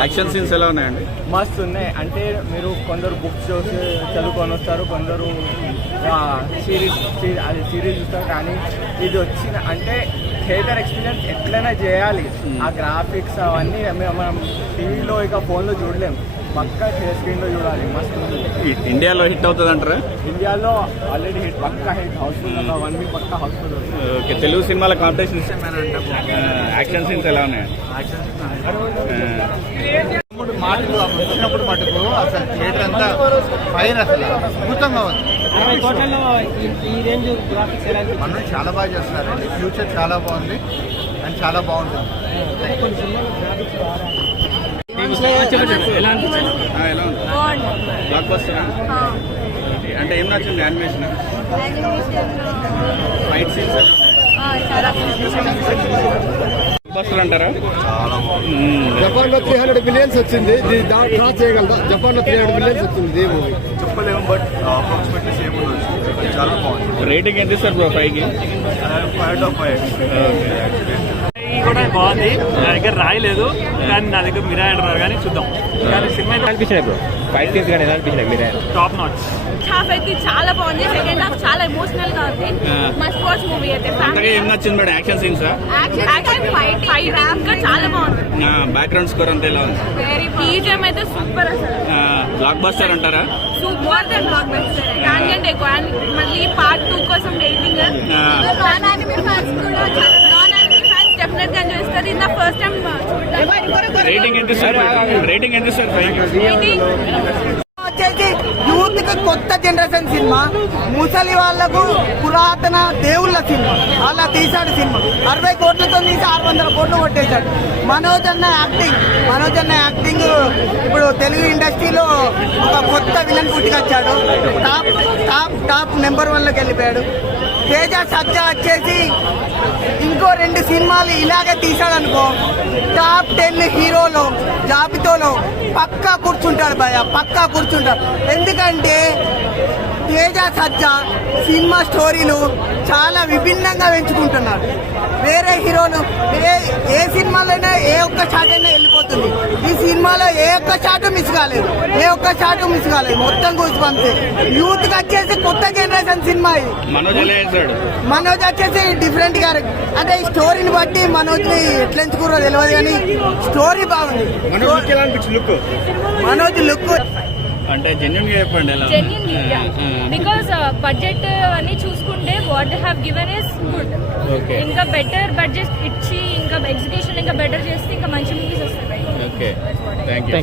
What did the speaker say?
Action scenes ఎలా ఉన్నాయండి? మస్తు ఉన్నాయి. అంటే మీరు కొందరు బుక్స్ చూసి చదువుకొని వస్తారు, కొందరు సిరీస్ చూస్తారు. కానీ ఇది వచ్చిన అంటే థియేటర్ ఎక్స్పీరియన్స్ ఎట్లయినా చేయాలి. ఆ గ్రాఫిక్స్ అవన్నీ మనం టీవీలో ఇక ఫోన్లో చూడలేము, పక్కా స్క్రీన్లో చూడాలి. మస్తు ఇండియాలో హిట్ అవుతుంది అంటారా? ఇండియాలో ఆల్రెడీ హిట్, పక్కా హిట్, హౌస్ఫుల్ 1 వీక్ పక్కా హౌస్ఫుల్. ఓకే, తెలుగు సినిమాల కాంపిటీషన్ యాక్షన్ సీన్స్ ఎలా ఉన్నాయి? మాటలు వచ్చినప్పుడు మటుకు అసలు థియేటర్ అంతా ఫైన్, అసలు అద్భుతంగా ఉంది. మనం చాలా బాగా చేస్తున్నారండి, ఫ్యూచర్ చాలా బాగుంది అండ్ చాలా బాగుంటుంది. ఎలా ఉంది? బ్లాక్ బస్టర్ అంటే ఏం నచ్చింది? యానిమేషన్, ఫైట్ సీన్స్ బస్టర్ అంటారా? చాలా బాగుంది. జపాన్ లో 300 మిలియన్స్ వచ్చింది, క్రాస్ చేయగలదా? జపాన్ లో 300 మిలియన్స్ వచ్చింది, చెప్పలేము, బట్ అప్రాక్సిమేట్లీ సేమ్ ఉండొచ్చు. చాలా బాగుంది. రేటింగ్ ఎంత సార్ బ్రో? 5కి 5/5. కూడా బాగుంది. నా దగ్గర రాయలేదు కానీ నా దగ్గర మిరాయి అంటున్నారు, కానీ చూద్దాం. కానీ సినిమా అనిపించినాయి బ్రో, ఫైట్ సీన్స్ కానీ ఎలా అనిపించినాయి? Mirai top notch. హాఫ్ అయితే చాలా బాగుంది, సెకండ్ హాఫ్ చాలా ఎమోషనల్ గా ఉంది. మస్ట్ వాచ్ మూవీ అయితే. ఏం నచ్చింది మేడం? యాక్షన్ సీన్స్, ఫైట్ ఇంకా చాలా బాగుంది. బ్యాక్గ్రౌండ్ స్కోర్ అంతా ఎలా ఉంది? బీజిఎం అయితే సూపర్ అసలు. బ్లాక్ బస్టర్ అంటారా? Super then blockbuster. దానికంటే ఎక్కువ. మళ్ళీ పార్ట్ 2 కోసం వెయిటింగ్. నాన్ యానిమే ఫ్యాన్స్ కూడా నాన్ యానిమే ఫ్యాన్స్ డెఫినెట్ గా ఎంజాయ్ చేస్తారు. ఇది నా ఫస్ట్ టైం చూడడం. రేటింగ్ ఎంత సార్? రేటింగ్ ఎంత సార్? వచ్చేసి యూత్ కి కొత్త జనరేషన్ సినిమా, ముసలి వాళ్లకు పురాతన దేవుళ్ళ సినిమా. అలా తీశాడు సినిమా. 60 కోట్లతో తీసి 600 కోట్లు కొట్టేశాడు. మనోజ్ అన్న యాక్టింగ్ ఇప్పుడు తెలుగు ఇండస్ట్రీలో ఒక కొత్త విలన్ పుట్టుకొచ్చాడు. టాప్ నెంబర్ 1 లోకి వెళ్ళిపోయాడు. తేజ సజ్జా వచ్చేసి ఇంకో 2 సినిమాలు ఇలాగే తీశాడనుకో టాప్ 10 హీరోలో జాబితాలో పక్కా కూర్చుంటాడు భయ, పక్కా కూర్చుంటాడు. ఎందుకంటే తేజ సజ్జా సినిమా స్టోరీలు చాలా విభిన్నంగా పెంచుకుంటున్నాడు. వేరే హీరోలు ఏ సినిమాలోనే ఏ ఒక్క షాట్ అయినా వెళ్ళిపోతుంది. ఈ సినిమాలో ఏ ఒక్క షాట్ మిస్ కాలేదు, మొత్తం కూర్చుంటే యూత్ కి వచ్చేసి కొత్త జనరేషన్ సినిమా ఇది. మనోజ్ వచ్చేసి డిఫరెంట్ గా, అంటే ఈ స్టోరీని బట్టి మనోజ్ ని ఎట్లా ఎంచుకున్నారో తెలియదు కానీ స్టోరీ బాగుంది. మనోజ్ లుక్ అంటే జెన్యూన్ గా చెప్పండి. బికాస్ బడ్జెట్ అన్ని చూసుకుంటే what they have given is good. ఇంకా బెటర్ బడ్జెట్ ఇచ్చి ఇంకా ఎగ్జిక్యూషన్ ఇంకా బెటర్ చేస్తే ఇంకా మంచి మూవీస్ వస్తాయి. Okay, thank you.